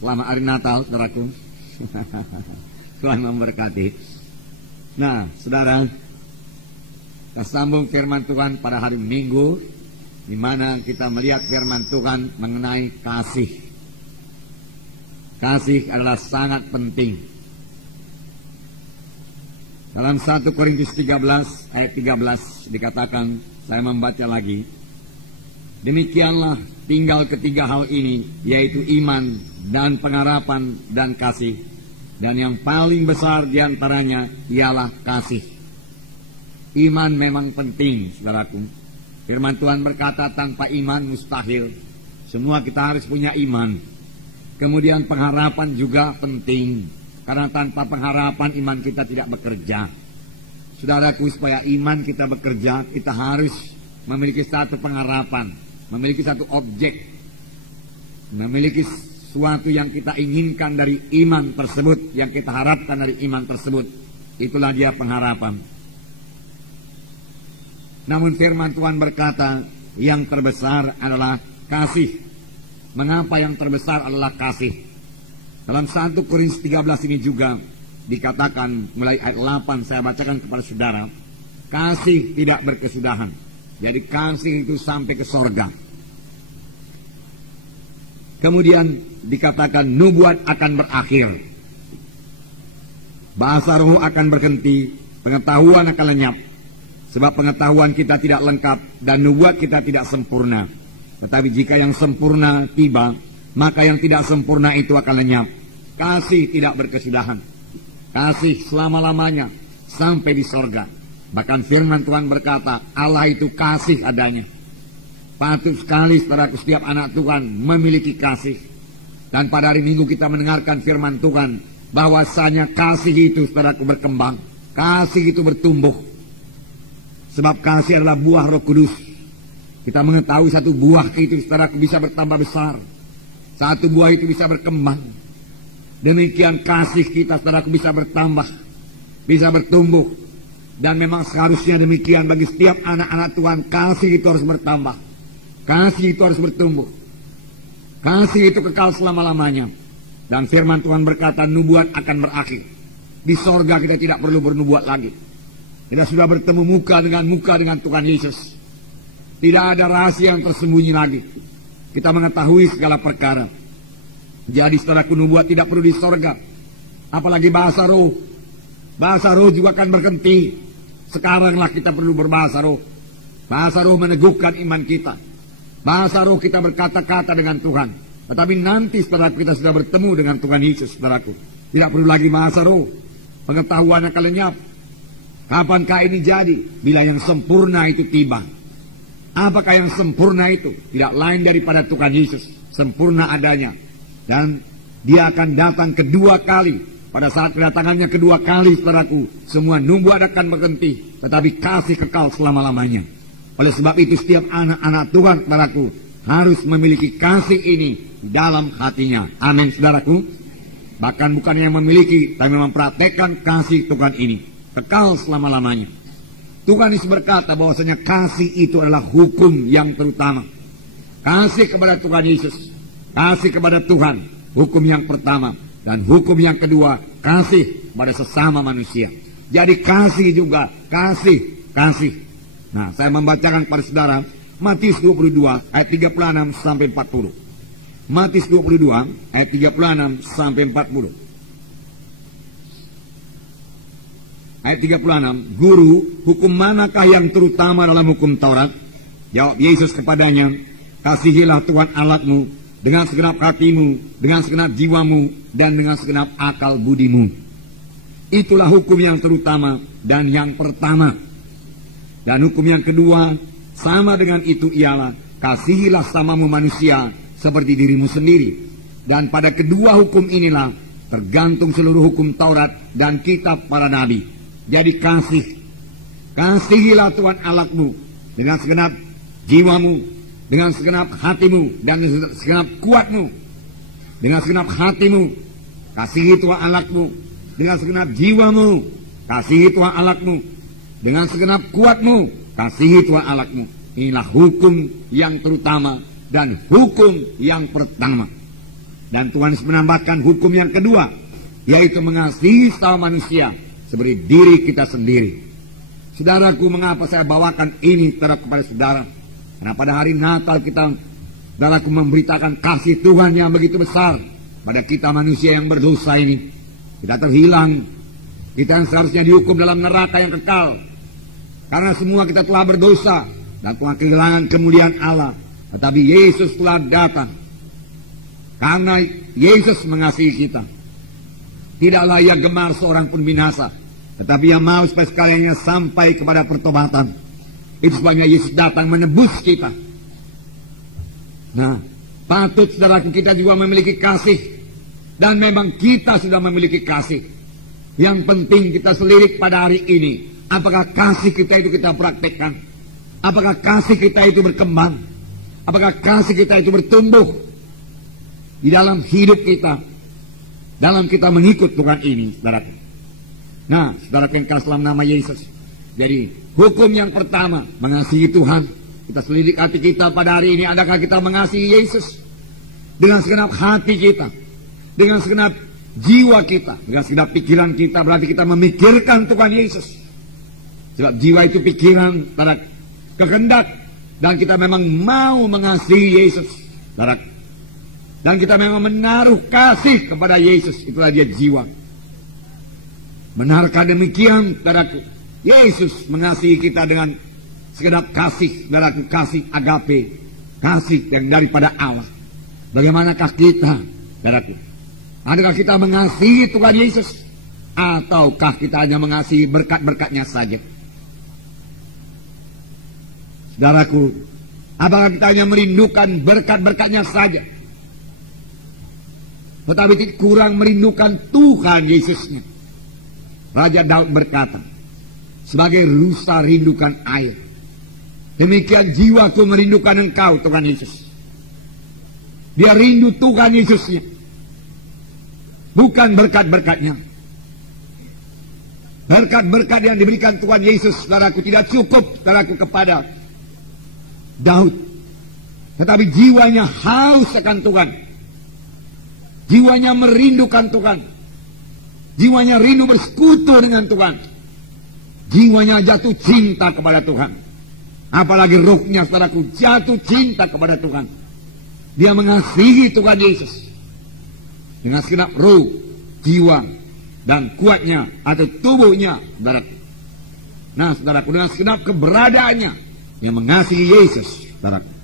Selamat hari Natal, saudaraku. Tuhan memberkati. Nah, saudara, kita sambung firman Tuhan pada hari Minggu, di mana kita melihat firman Tuhan mengenai kasih. Kasih adalah sangat penting. Dalam 1 Korintus 13 ayat 13 dikatakan, saya membaca lagi. Demikianlah tinggal ketiga hal ini, yaitu iman dan pengharapan dan kasih. Dan yang paling besar diantaranya ialah kasih. Iman memang penting, saudaraku. Firman Tuhan berkata tanpa iman mustahil. Semua kita harus punya iman. Kemudian pengharapan juga penting. Karena tanpa pengharapan iman kita tidak bekerja. Saudaraku, supaya iman kita bekerja, kita harus memiliki satu pengharapan, memiliki satu objek, memiliki sesuatu yang kita inginkan dari iman tersebut, yang kita harapkan dari iman tersebut. Itulah dia pengharapan. Namun firman Tuhan berkata, yang terbesar adalah kasih. Mengapa yang terbesar adalah kasih? Dalam 1 Korintus 13 ini juga dikatakan, mulai ayat 8 saya bacakan kepada saudara, kasih tidak berkesudahan. Jadi kasih itu sampai ke sorga. Kemudian dikatakan nubuat akan berakhir, bahasa roh akan berhenti, pengetahuan akan lenyap. Sebab pengetahuan kita tidak lengkap dan nubuat kita tidak sempurna. Tetapi jika yang sempurna tiba, maka yang tidak sempurna itu akan lenyap. Kasih tidak berkesudahan. Kasih selama-lamanya sampai di sorga. Bahkan firman Tuhan berkata, Allah itu kasih adanya. Patut sekali saudara, setiap anak Tuhan memiliki kasih. Dan pada hari Minggu kita mendengarkan firman Tuhan, bahwasanya kasih itu saudaraku berkembang. Kasih itu bertumbuh. Sebab kasih adalah buah Roh Kudus. Kita mengetahui satu buah itu saudaraku bisa bertambah besar. Satu buah itu bisa berkembang. Demikian kasih kita saudaraku bisa bertambah, bisa bertumbuh. Dan memang seharusnya demikian bagi setiap anak-anak Tuhan. Kasih itu harus bertambah, kasih itu harus bertumbuh. Kasih itu kekal selama-lamanya. Dan firman Tuhan berkata nubuat akan berakhir. Di sorga kita tidak perlu bernubuat lagi. Kita sudah bertemu muka dengan Tuhan Yesus. Tidak ada rahasia yang tersembunyi lagi. Kita mengetahui segala perkara. Jadi saudaraku, nubuat tidak perlu di sorga. Apalagi bahasa roh. Bahasa roh juga akan berhenti. Sekaranglah kita perlu berbahasa roh. Bahasa roh meneguhkan iman kita. Bahasa roh kita berkata-kata dengan Tuhan. Tetapi nanti saudaraku kita sudah bertemu dengan Tuhan Yesus, saudaraku. Tidak perlu lagi bahasa roh. Pengetahuan akan lenyap. Kapankah ini jadi? Bila yang sempurna itu tiba. Apakah yang sempurna itu? Tidak lain daripada Tuhan Yesus. Sempurna adanya. Dan dia akan datang kedua kali. Pada saat kedatangannya kedua kali, saudaraku, semua nubuat akan berhenti. Tetapi kasih kekal selama-lamanya. Oleh sebab itu setiap anak-anak Tuhan, saudaraku, harus memiliki kasih ini dalam hatinya. Amin, saudaraku. Bahkan bukan yang memiliki, tapi mempraktekkan kasih Tuhan ini kekal selama-lamanya. Tuhan Yesus berkata bahwasanya kasih itu adalah hukum yang terutama. Kasih kepada Tuhan Yesus, kasih kepada Tuhan, hukum yang pertama. Dan hukum yang kedua, kasih kepada sesama manusia. Jadi kasih juga, kasih. Nah, saya membacakan kepada saudara Matius 22 ayat 36 sampai 40. Matius 22 ayat 36 sampai 40. Ayat 36, Guru, hukum manakah yang terutama dalam hukum Taurat? Jawab Yesus kepadanya, kasihilah Tuhan Allahmu dengan segenap hatimu, dengan segenap jiwamu, dan dengan segenap akal budimu. Itulah hukum yang terutama dan yang pertama. Dan hukum yang kedua, sama dengan itu ialah, kasihilah samamu manusia seperti dirimu sendiri. Dan pada kedua hukum inilah tergantung seluruh hukum Taurat dan kitab para nabi. Jadi kasihilah Tuhan Allahmu dengan segenap jiwamu, dengan segenap hatimu, dan dengan segenap kuatmu. Dengan segenap hatimu, kasihi Tuhan Allahmu. Dengan segenap jiwamu, kasihi Tuhan Allahmu. Dengan segenap kuatmu, kasihi Tuhan Allahmu. Inilah hukum yang terutama dan hukum yang pertama. Dan Tuhan menambahkan hukum yang kedua, yaitu mengasihi sama manusia seperti diri kita sendiri. Saudaraku, mengapa saya bawakan ini kepada saudara? Karena pada hari Natal kita, saudaraku, memberitakan kasih Tuhan yang begitu besar pada kita manusia yang berdosa ini. Kita terhilang, kita yang seharusnya dihukum dalam neraka yang kekal. Karena semua kita telah berdosa dan telah kehilangan kemuliaan Allah. Tetapi Yesus telah datang. Karena Yesus mengasihi kita. Tidaklah ia gemar seorang pun binasa, tetapi ia mau supaya sekaliannya sampai kepada pertobatan. Itu sebabnya Yesus datang menebus kita. Nah, patut saudara kita juga memiliki kasih. Dan memang kita sudah memiliki kasih. Yang penting kita selirik pada hari ini. Apakah kasih kita itu kita praktekkan? Apakah kasih kita itu berkembang? Apakah kasih kita itu bertumbuh di dalam hidup kita? Dalam kita mengikut Tuhan ini, saudara. Nah, saudara yang kasih dalam nama Yesus. Jadi, hukum yang pertama, mengasihi Tuhan. Kita selidik hati kita pada hari ini. Adakah kita mengasihi Yesus? Dengan segenap hati kita. Dengan segenap jiwa kita. Dengan segenap pikiran kita. Berarti kita memikirkan Tuhan Yesus. Sebab jiwa itu pikiran, saudara, kehendak. Dan kita memang mau mengasihi Yesus, saudara. Dan kita memang menaruh kasih kepada Yesus. Itulah dia jiwa. Benarkah demikian, saudaraku? Yesus mengasihi kita dengan segenap kasih, saudaraku, kasih agape, kasih yang daripada Allah. Bagaimanakah kita, saudaraku? Adakah kita mengasihi Tuhan Yesus? Ataukah kita hanya mengasihi berkat-berkatnya saja? Saudaraku, apakah kita hanya merindukan berkat-berkatnya saja? Tetapi kita kurang merindukan Tuhan Yesusnya. Raja Daud berkata, sebagai rusa rindukan air, demikian jiwaku merindukan Engkau, Tuhan Yesus. Dia rindu Tuhan Yesusnya, bukan berkat-berkatnya. Berkat-berkat yang diberikan Tuhan Yesus, saudaraku, tidak cukup, saudaraku, kepada Daud. Tetapi jiwanya haus akan Tuhan. Jiwanya merindukan Tuhan. Jiwanya rindu bersekutu dengan Tuhan. Jiwanya jatuh cinta kepada Tuhan. Apalagi ruhnya, saudaraku, jatuh cinta kepada Tuhan. Dia mengasihi Tuhan Yesus dengan segenap ruh, jiwa, dan kuatnya atau tubuhnya, saudaraku. Nah, saudaraku, dengan segenap keberadaannya, dia mengasihi Yesus, saudaraku.